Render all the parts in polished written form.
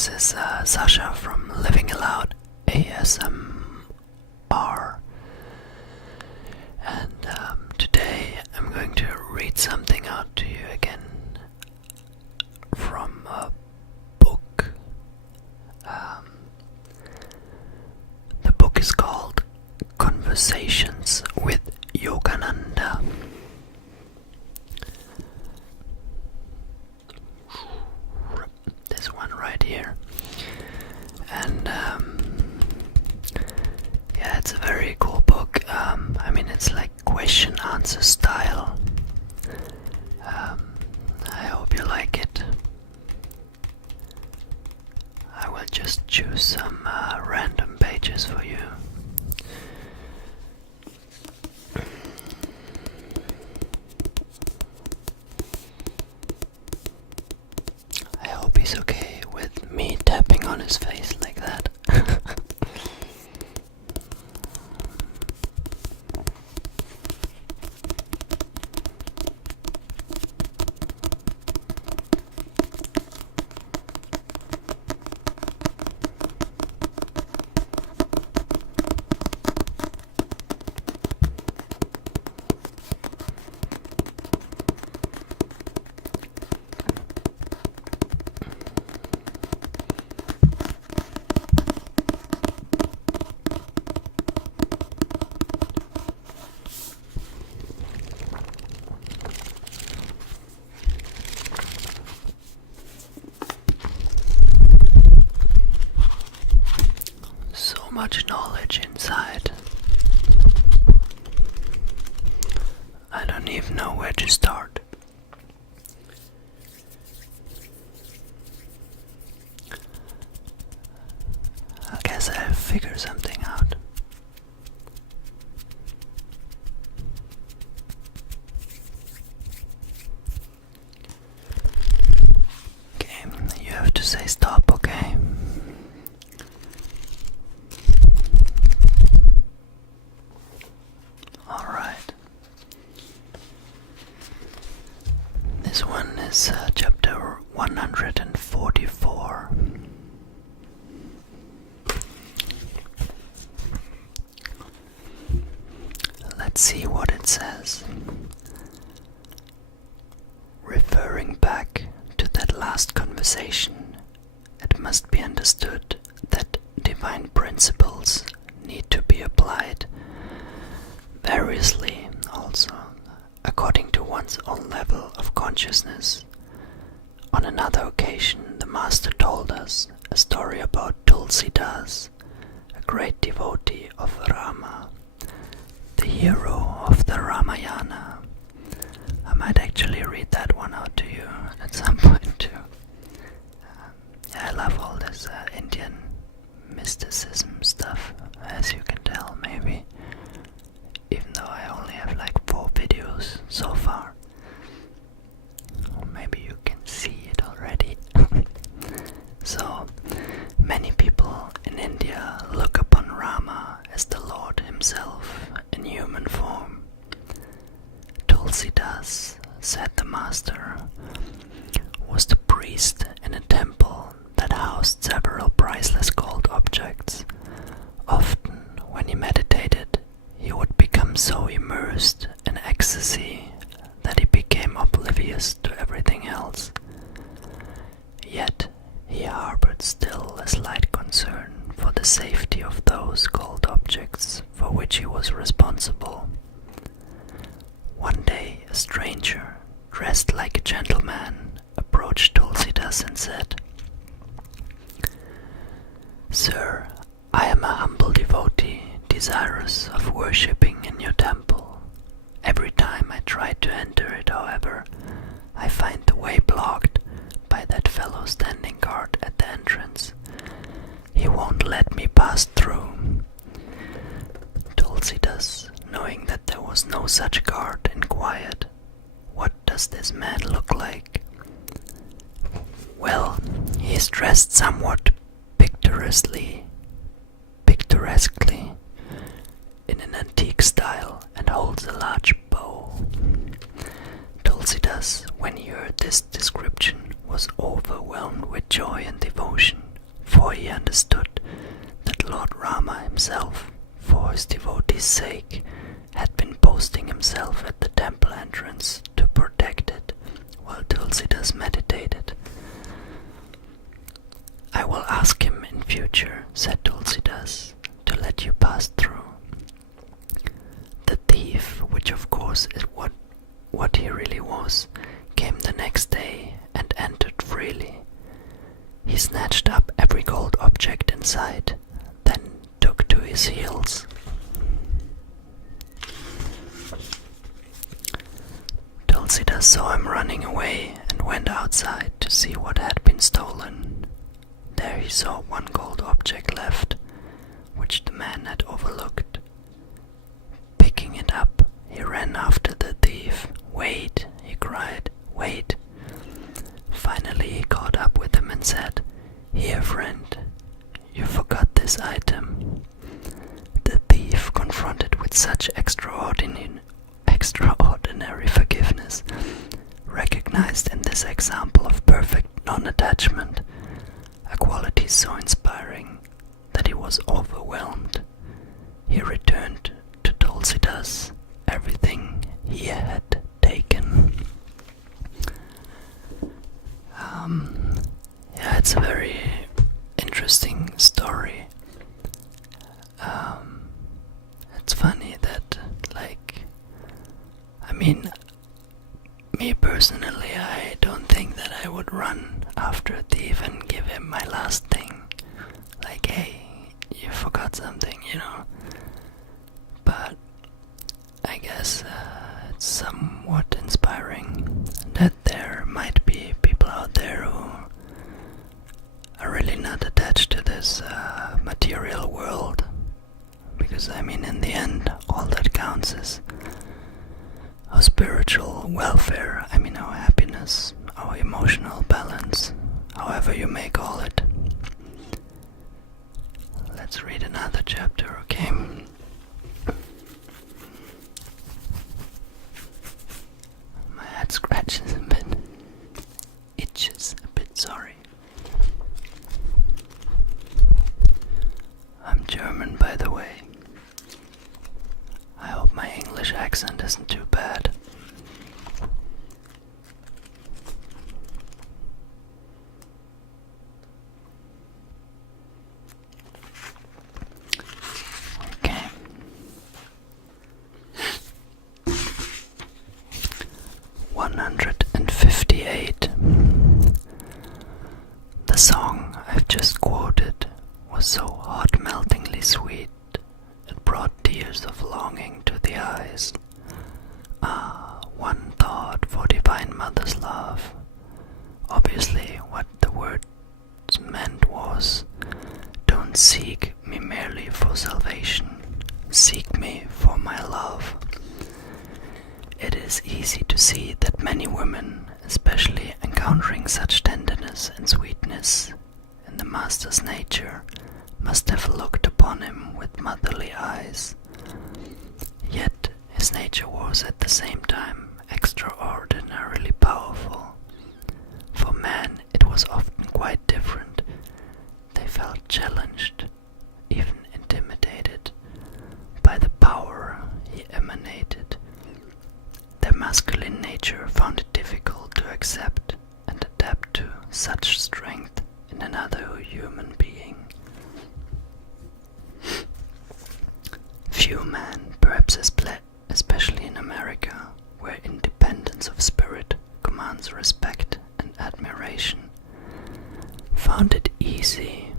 this is Sascha from Living Aloud ASMR, and today I'm going to read something out to you again from a book. The book is called Conversations with Yogananda. This one right here. And yeah, it's a very cool book. I mean, it's like question answer style. I hope you like it. I will just choose some random pages for you. I hope he's okay with me tapping on his face like that. Much knowledge inside. I don't even know where to start. I guess I'll figure something out. Okay, you have to say stop, okay? This one is chapter 144. Let's see what it says. Referring back to that last conversation, it must be understood that divine principles need to be applied variously also, according to one's own level of consciousness. On another occasion, the Master told us a story about Tulsidas, a great devotee of Rama, the hero of the Ramayana. I might actually read that one out to you at some point too. Yeah, I love all this Indian mysticism stuff, as you can tell maybe. Even though I only have like 4 videos so far. Or maybe you can see it already. So, many people in India look upon Rama as the Lord himself in human form. Tulsidas, said the Master, was the priest in a temple that housed several priceless gold objects. Often, when he meditated, he would become so immersed in ecstasy that he became oblivious to everything else. Yet he harbored still a slight concern for the safety of those gold objects for which he was responsible. One day a stranger, dressed like a gentleman, approached Tulsidas and said, "Sir, I am a humble devotee, desirous of worshipping in your temple. Every time I try to enter it, however, I find the way blocked by that fellow standing guard at the entrance. He won't let me pass through." Tulsidas, knowing that there was no such guard, inquired, "What does this man look like?" "Well, he is dressed somewhat picturesquely in an antique style and holds a large bow." Tulsidas, when he heard this description, was overwhelmed with joy and devotion. for he understood that Lord Rama himself, for his devotees' sake, had been posting himself at the temple entrance to protect it while Tulsidas meditated. "I will ask him in future," said Tulsidas, "to let you pass through." The thief, which of course is what he really was, came the next day and entered freely. He snatched up every gold object in sight, then took to his heels. Tulsidas saw him running away and went outside to see what had been stolen. There he saw one gold object left, which the man had overlooked. Picking it up, he ran after the thief. "Wait," he cried, "wait." Finally he caught up with him and said, "Here, friend, you forgot this item." The thief, confronted with such extraordinary forgiveness, recognized in this example of perfect non-attachment a quality so inspiring that he was overwhelmed. He returned to Tulsidas everything he had taken. Yeah, it's a very interesting story. It's funny that, me personally, I don't think that I would run after a thief and give him my last thing. Like, hey, you forgot something, But I guess it's somewhat inspiring that there might be people out there who are really not attached to this material world. Because, in the end, all that counts is our spiritual welfare, our happiness, our emotional balance, however you may call it. Let's read another chapter, okay? My head scratches a bit, itches a bit, sorry. I'm German, by the way. I hope my English accent isn't too bad. Okay. "158. The song I've just quoted was so heart-meltingly sweet, it brought tears of longing to the eyes. Ah, one thought for Divine Mother's love. Obviously, what the words meant was, don't seek me merely for salvation, seek me for my love. It is easy to see that many women, especially encountering such tenderness and sweetness in the Master's nature, must have looked upon him with motherly eyes. Yet his nature was at the same time extraordinarily powerful. For men it was often quite different. They felt challenged, even intimidated, by the power he emanated. Their masculine nature found it difficult to accept and adapt to such strength in another human being. Few men, perhaps especially in America, where independence of spirit commands respect and admiration, found it easy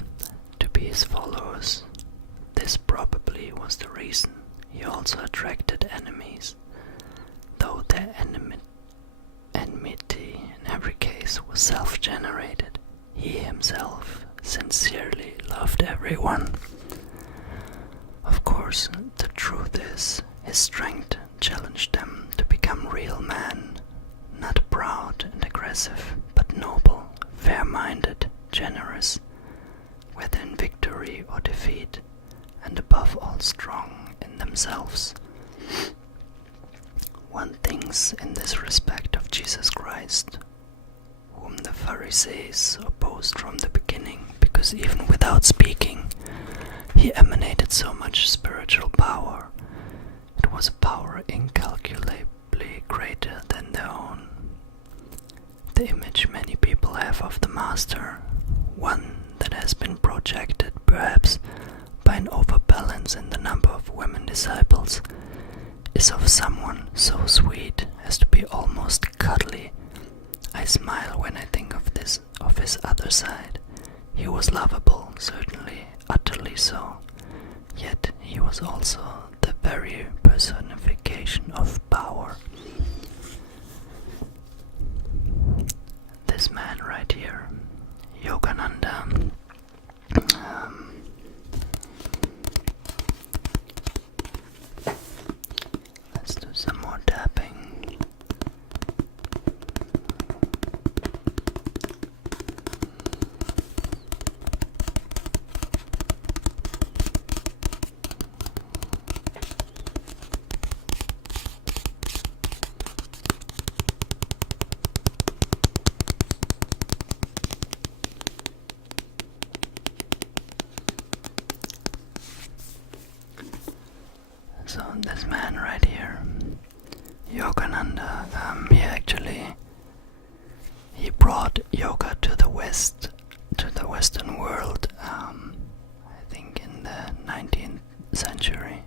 to be his followers. This probably was the reason he also attracted enemies, though their enmity in every case was self-generated. He himself sincerely loved everyone. Of course, the truth is, his strength challenged them to become real men, not proud and aggressive, but noble, fair-minded, generous, whether in victory or defeat, and above all strong in themselves. One thinks in this respect of Jesus Christ, whom the Pharisees opposed from the beginning because because even without speaking, he emanated so much spiritual power. It was a power incalculably greater than their own. The image many people have of the Master, one that has been projected perhaps by an overbalance in the number of women disciples, is of someone so sweet as to be almost cuddly. I smile when I think of his other side. He was lovable, certainly, utterly so, yet he was also the very personification of power. This man right here, Yogananda, let's do some more tapping. So this man right here, Yogananda, he brought yoga to the Western world, I think in the 19th century.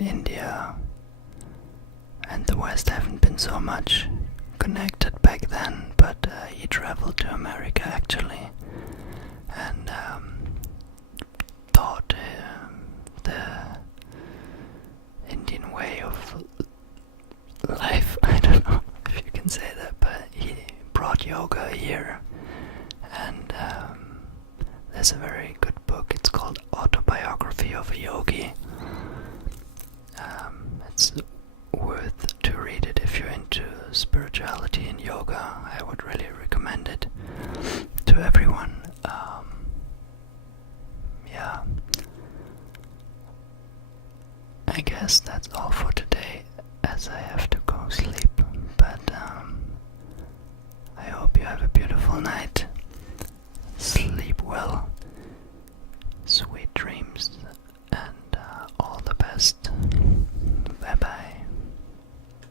India and the West haven't been so much connected back then, but he traveled to America actually, and taught the Indian way of life. I don't know if you can say that, but he brought yoga here, and there's a very good book. It's called Autobiography of a Yogi. It's worth to read it if you're into spirituality and yoga. I would really recommend it to everyone. I guess that's all for today, as I have to go sleep, but I hope you have a beautiful night.